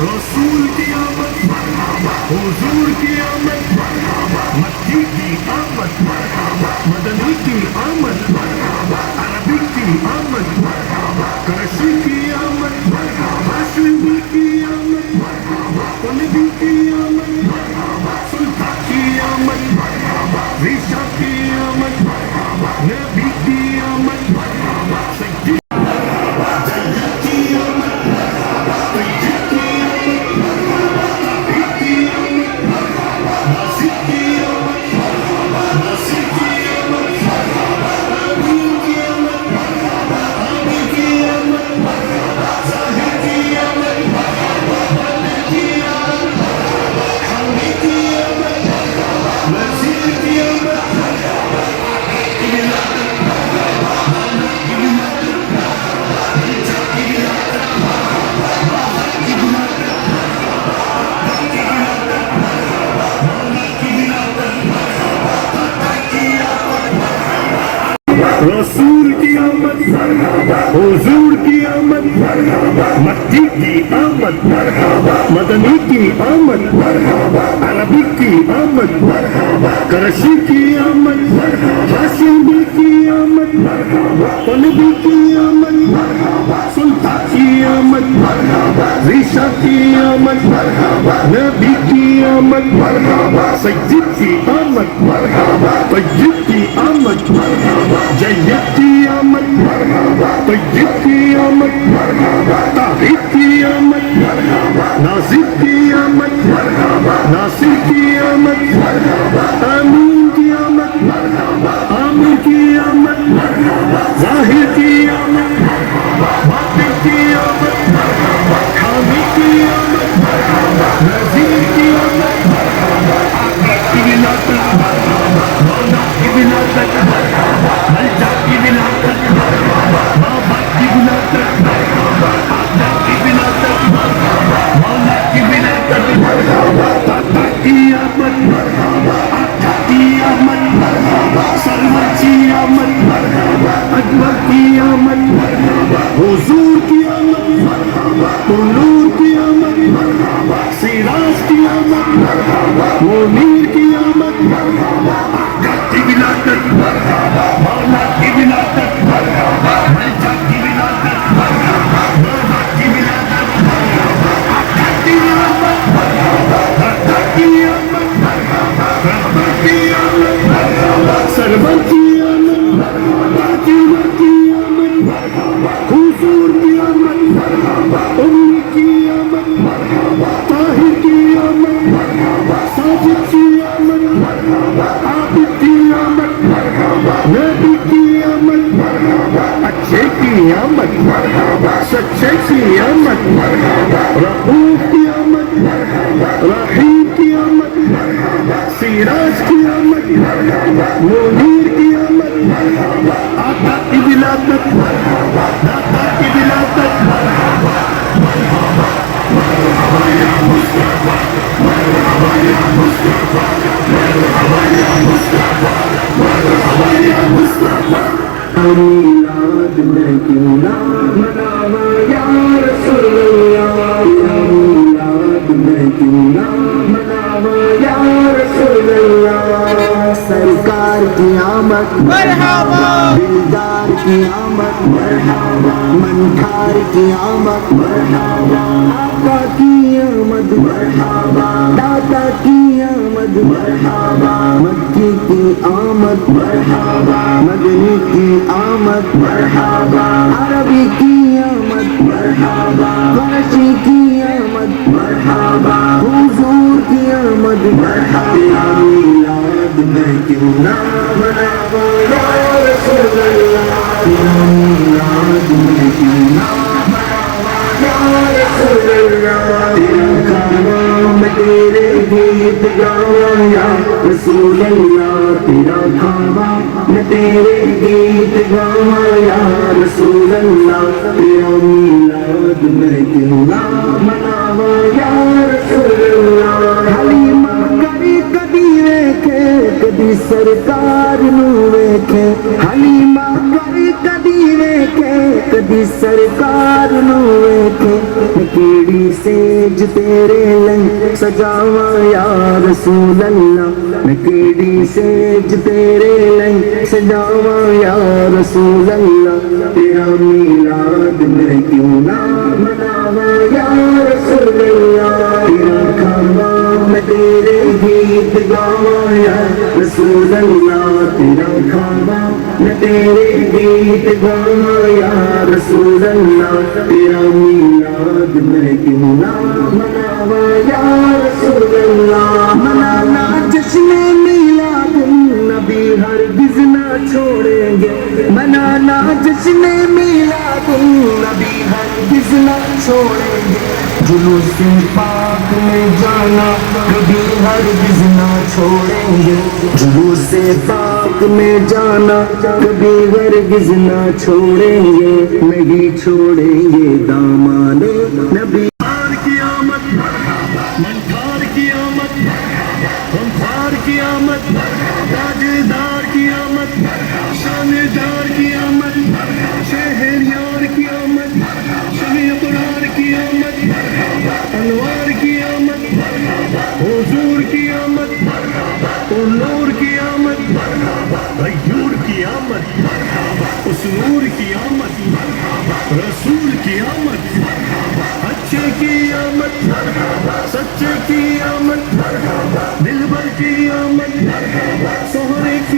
رسول کی آمد، حضور کی آمد، مکی کی آمد، مدنی کی آمد، عربی کی آمد، کرشی کی آمد، ہاشمی کی آمد، طلبی کی آمد، سلطان کی آمد، ریشہ کی آمد، نبی کی آمد، سید رسول کی آمد، حضور کی آمد، مکی کی آمد، مدنی کی آمد، عربی کی آمد، کرشی کی آمد، ہاشمی کی آمد، طلبی کی آمد، سلطان کی آمد، ریشہ کی آمد، نبی کی آمد، سید کی آمد، طیب کی آمد، جید کی آمد، طیب کی آمد، طاہر کی آمد، ناصر کی آمد، ناصر کی آمد، آمین کی آمد، عامر کی آمد، ظاہر کی آمد، باطن کی آمد، حامی کی آمد، نذیر کی آمد، آقا کی ولادت، مولا کی ولادت، ملجا کی ولادت، بابا کی ولادت، آقا کی ولادت، مولا کی ولادت، داتا کی آمد، آقا کی آمد، سرور کی آمد، اکبر کی آمد، حضور کی آمد، نور کی آمد، سراج کی آمد، منیر کی آمد، آقا کی ولادت، مولا کی ولادت، ملجا کی ولادت، مولا کی ولادت، آقا کی آمد، داتا کی آمد، رحمت کی آمد، سرور کی آمد، تاجور کی آمد، حضور کی آمد، امی کی آمد، طاہر کی آمد، ساجد کی آمد، عابد کی آمد، نبی کی آمد، اچھے کی آمد، سچے کی آمد، رؤوف کی آمد، رحیم کی آمد، سراج کی آمد، منیر کی آمد، آقا کی ولادت، داتا کی ولادت، میلاد میں کیوں نہ مناوا یا رسول اللہ، میلاد میں کیوں نہ مناوا یا رسول اللہ، سرکار کی آمد مرحبا، دلدار کی آمد مرحبا، منکار کی آمد مرحبا، آقا کی آمد مرحبا، داتا کی آمد مرحبا، مکی کی آمد مرحبا، مدنی کی آمد مرحبا، عربی کی آمد مرحبا، کرشی کی آمد مرحبا، حضور کی آمد مرحبا، میلاد میں کیوں نہ مناوا یا رسول اللہ، میلاد میں کیوں نہ مناوا یا رسول اللہ، تیرا کھانا میں تیرے گیت گاواں یا رسول اللہ، تیرا کھانا میں تیرے گیت گاواں یا رسول اللہ، تیرا میلاد میں کیوں نہ مناوا یا رسول اللہ، حلیمہ کری کدی ویکھے کدی سرکار نو ویکھے، حلیمہ کری کدی ویکھے کدی سرکار نو ویکھے، کیڑی سیج تیرے لئی سجاواں یا رسول اللہ میں کیڑی سیج تیرے لئی سجاواں یا رسول اللہ تیرا میلاد میں کیوں نہ مناواں یا رسول اللہ تیرا کھاواں میں تیرے گیت گاواں یا رسول اللہ تیرا کھاواں میں تیرے گیت گاواں یا رسول اللہ تیرا میلاد میں کیوں نہ مناواں یا رسول اللہ منانا جشن میلاد النبی ہرگز نہ چھوڑیں گے منانا جشن میلاد النبی ہرگز نہ چھوڑیں گے جلوس پاک میں جانا کبھی ہرگز نہ چھوڑیں گے جلوس پاک میں جانا کبھی ہرگز نہ چھوڑیں گے نہیں چھوڑیں گے دامان نبی کی آمد منکار کی آمد غمخوار کی آمد تاجدار کی آمد شاندار کی آمد شہریار کی آمد شہی قرار کی آمد انوار کی آمد حضور کی آمد نور کی آمد غیور کی آمد اس نور کی آمد رسول کی آمد اچھے کی آمد سچے کی آمد دلبر کی آمد سہرے کی